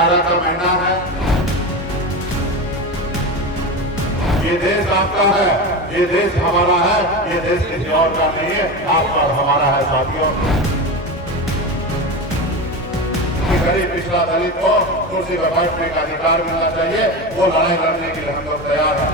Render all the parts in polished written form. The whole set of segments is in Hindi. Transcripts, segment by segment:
भाईचारा का महीना है। ये देश आपका है, ये देश हमारा है, ये देश किसी और का नहीं है, आपका और हमारा है साथियों। गरीब पिछड़ा दलित को कुर्सी पर बैठने का अधिकार मिलना चाहिए, वो लड़ाई लड़ने के लिए हम लोग तैयार हैं।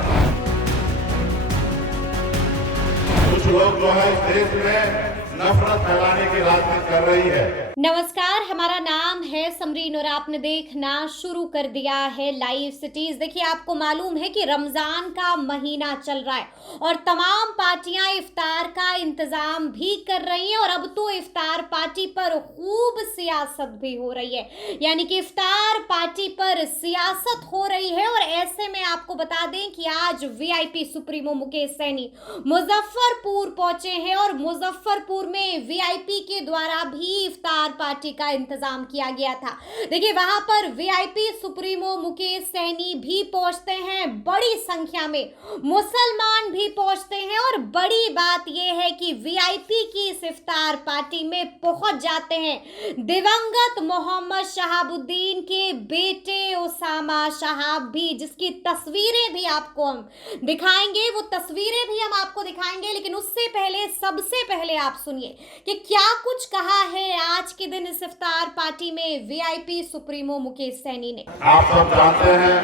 कुछ लोग जो है इस देश में नफरत फैलाने की राजनीति कर रही है। नमस्कार, हमारा नाम है समरीन और आपने देखना शुरू कर दिया है लाइव सिटीज। देखिए, आपको मालूम है कि रमजान का महीना चल रहा है और तमाम पार्टियां इफ्तार का इंतजाम भी कर रही हैं और अब तो इफ्तार पार्टी पर खूब सियासत भी हो रही है, यानी कि इफ्तार पार्टी पर सियासत हो रही है। और ऐसे में आपको बता दें कि आज वीआईपी सुप्रीमो मुकेश सैनी मुजफ्फरपुर पहुंचे हैं और मुजफ्फरपुर में वीआईपी के द्वारा भी इफ्तार पार्टी का इंतजाम किया गया था। देखिए, वहां पर वीआईपी सुप्रीमो मुकेश सैनी भी पहुंचते हैं, बड़ी संख्या में मुसलमान भी पहुंचते हैं और बड़ी बात यह है कि वीआईपी की इस इफ्तार पार्टी में पहुंच जाते हैं दिवंगत मोहम्मद शहाबुद्दीन के बेटे उसामा शहाब भी, जिसकी तस्वीरें भी आपको हम दिखाएंगे, वो तस्वीरें भी हम आपको दिखाएंगे। लेकिन उससे पहले, सबसे पहले आप सुनिए कि क्या कुछ कहा है आज के दिन इस इफ्तार पार्टी में वीआईपी सुप्रीमो मुकेश सैनी ने। आप सब जानते हैं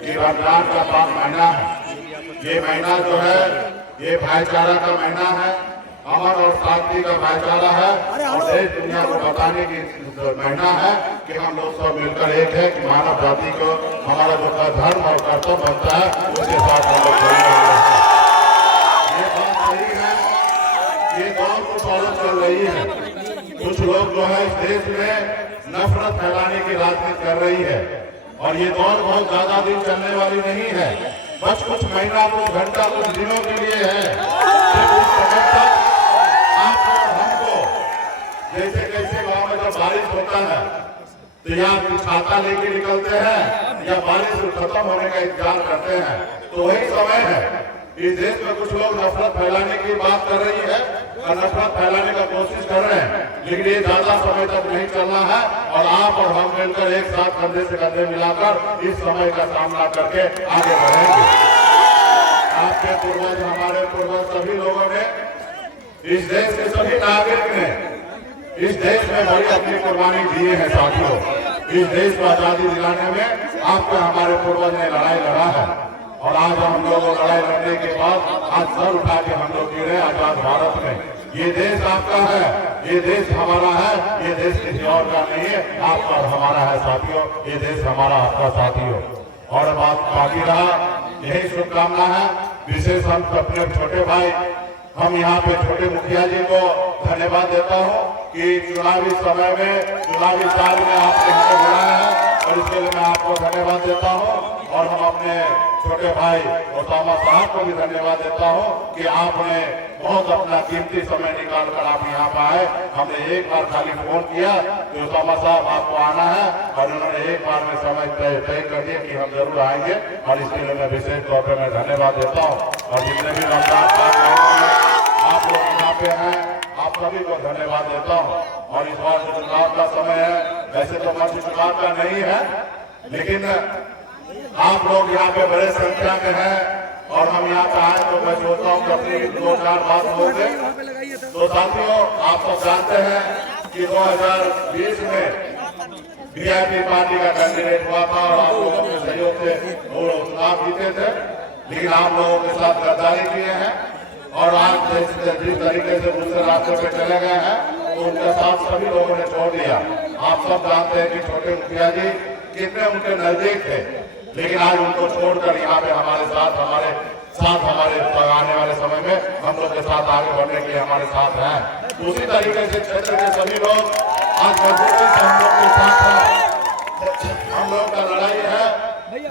कि रमजान का पाक महीना है। ये महीना जो है ये भाईचारा का महीना है, अमन और शांति का भाईचारा है और देश दुनिया को बताने की महीना है कि हम लोग सब मिलकर एक है कि मानव जाति को हमारा जो धर्म और कर्तव्य बनता है उसके साथ हम लोग ये बात सही है। ये दौर कुछ और चल रही है। कुछ लोग जो है इस देश में नफरत फैलाने की राजनीति कर रही है और ये दौर बहुत ज्यादा दिन चलने वाली नहीं है, बस कुछ महीना, कुछ घंटा, कुछ दिनों के लिए है। उस समय तक आपको और हमको जैसे कैसे गांव में जब बारिश होता है तो या छाता लेके निकलते हैं या बारिश खत्म होने का इंतजार करते हैं, तो वही समय है। इस देश में कुछ लोग नफरत फैलाने की बात कर रही है और नफरत फैलाने का कोशिश कर रहे हैं, लेकिन ये ज्यादा समय तक नहीं चलना है और आप और हम मिलकर एक साथ कंधे से कंधे मिलाकर इस समय का सामना करके आगे बढ़ेंगे। आपके पूर्वज, हमारे पूर्वज, सभी लोगों ने, इस देश के सभी नागरिक ने इस देश में बड़ी अपनी कुर्बानी दिए हैं साथियों। इस देश को आजादी दिलाने में आपके हमारे पूर्वज ने लड़ाई लड़ा है और आज हम लोग लड़ाई लड़ने के बाद आज सर उठा के हम लोग जी रहे आजाद भारत में। ये देश आपका है, ये देश हमारा है, ये देश किसी और का नहीं है, आपका और हमारा है साथियों। ये देश हमारा, आपका साथियों। और बात बाकी रहा, यही शुभकामना है। विशेष हम अपने छोटे भाई, हम यहाँ पे छोटे मुखिया जी को धन्यवाद देता हूँ कि चुनावी समय में, चुनावी साल में आपने हमें बुलाया है और इसके लिए मैं आपको धन्यवाद देता हूँ। और हम अपने छोटे भाई उसामा साहब को भी धन्यवाद देता हूँ कि आपने बहुत अपना कीमती समय निकाल कर आप यहाँ पर आए। हमने एक बार खाली फोन किया कि उसामा साहब आपको आना है और उन्होंने एक बार में समय तय कर दिया कि हम जरूर आएंगे और इसके लिए मैं विशेष तौर पर मैं धन्यवाद देता हूँ। और जितने भी रमजान आप लोग यहाँ पे हैं, आप सभी को धन्यवाद देता हूँ। और इस बार जो चुनाव का समय है, वैसे तो मध्य चुनाव का नहीं है, लेकिन आप लोग यहाँ पे बड़े संख्या में हैं और हम यहाँ पे आए तो मैं सोचता हूँ कि अपनी 2-4 बात होंगे। तो साथियों, आप सब जानते हैं कि 2020 में वीआईपी पार्टी का कैंडिडेट हुआ था और आप लोगों के सहयोग से वो चुनाव जीते थे, लेकिन आप लोगों के साथ गद्दारी किए हैं और आज जिस तरीके से दूसरे रास्ते पे चले गए हैं तो उनके साथ सभी लोगों ने छोड़ दिया। आप सब जानते हैं कि छोटे मुखिया जी कितने उनके नजदीक थे, लेकिन आज उनको छोड़कर यहाँ पे हमारे साथ आने वाले समय में हम लोग के साथ आगे बढ़ने के लिए हमारे साथ हैं। उसी तरीके से क्षेत्र के सभी लोग आज मजबूती से हम लोग के साथ हैं। हम लोग का लड़ाई है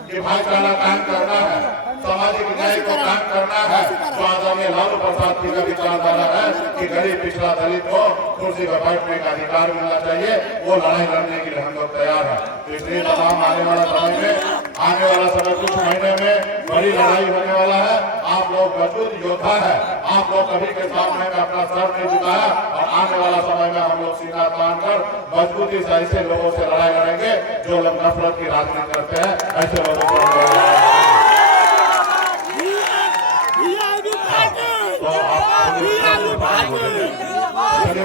कि भाईचारा कायम करना है, सामाजिक न्याय को कायम करना है। जो आदरणीय लालू प्रसाद जी का विचारधारा है कि गरीब पिछड़ा दलित को कुर्सी पर बैठने का अधिकार मिलना चाहिए, वो लड़ाई लड़ने के लिए हम लोग तैयार हैं। तो इसलिए तमाम आने वाला समय कुछ महीने में बड़ी लड़ाई होने वाला है। आप लोग लोग मजबूत योद्धा है। आप लोग कभी के सामने में अपना सर नहीं झुकाया और आने वाला समय में हम लोग सीना तान कर मजबूती से ऐसे लोगों से लड़ाई लड़ेंगे जो लोग नफरत की राजनीति करते हैं। ऐसे लोगों को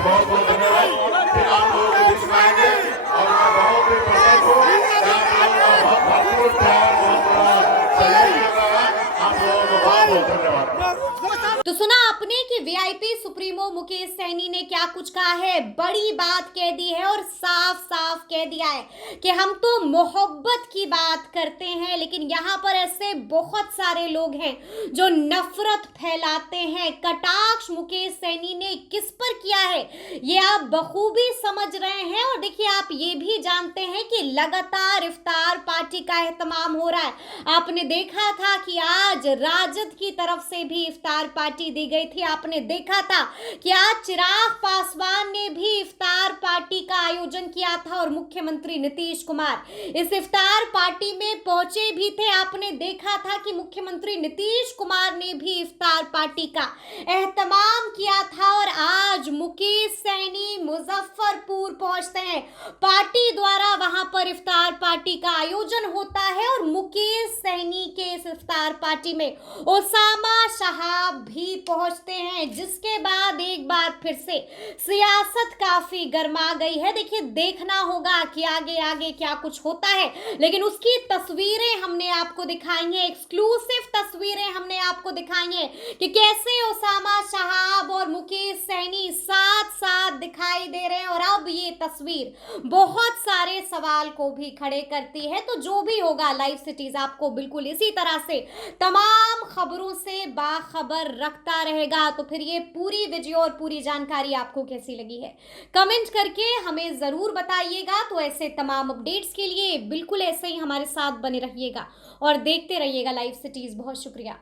बहुत बहुत धन्यवाद। फिर आप लोगों के बीच में आएंगे और मैं बहुत ही प्रसन्न हूँ कि आप लोगों का बहुत भरपूर प्यार, बहुत बड़ा सहयोग मिल रहा है। आप लोगों को बहुत बहुत धन्यवाद। तो सुना आपने कि वीआईपी सुप्रीमो मुकेश सैनी ने क्या कुछ कहा है। बड़ी बात कह दी है और साफ साफ कह दिया है कि हम तो मोहब्बत की बात करते हैं, लेकिन यहाँ पर ऐसे बहुत सारे लोग हैं जो नफरत फैलाते हैं। कटाक्ष मुकेश सैनी ने किस पर किया है ये आप बखूबी समझ रहे हैं। और देखिए, आप ये भी जानते हैं कि लगातार इफ्तार पार्टी का एहतमाम हो रहा है। आपने देखा था कि आज राजद की तरफ से भी इफ्तार पार्टी दी गई थी। आपने देखा था कि आज चिराग पासवान ने भी इफ्तार पार्टी का आयोजन किया था और मुख्यमंत्री नीतीश कुमार इस इफ्तार पार्टी में पहुंचे भी थे। आपने देखा था कि मुख्यमंत्री नीतीश कुमार ने भी इफ्तार पार्टी का एहतमाम किया था। और आज मुकेश सैनी मुजफ्फरपुर पहुंचते हैं। पार्टी द्वारा वहां पर इफ्तार पार्टी का आयोजन होता है और मुकेश सैनी के इस इफ्तार पार्टी में ओसामा शहाब भी पहुंचते हैं, जिसके बाद एक बार फिर से सियासत काफी गर्मा गई है। देखिए, देखना होगा कि आगे आगे क्या कुछ होता है, लेकिन उसकी तस्वीरें हमने आपको दिखाई हैं, एक्सक्लूसिव तस्वीरें हमने आपको दिखाई हैं कि कैसे ओसामा शहाब और मुकेश सैनी साथ साथ दिखाई दे रहे हैं। और अब ये तस्वीर बहुत सारे सवाल को भी खड़े करती है। तो जो भी होगा, लाइव सिटीज आपको बिल्कुल इसी तरह से तमाम खबरों से बाखबर रखता रहेगा। तो फिर ये पूरी वीडियो और पूरी जानकारी आपको कैसी लगी है, कमेंट करके हमें जरूर बताइएगा। तो ऐसे तमाम अपडेट्स के लिए बिल्कुल ऐसे ही हमारे साथ बने रहिएगा और देखते रहिएगा लाइव सिटीज। बहुत शुक्रिया।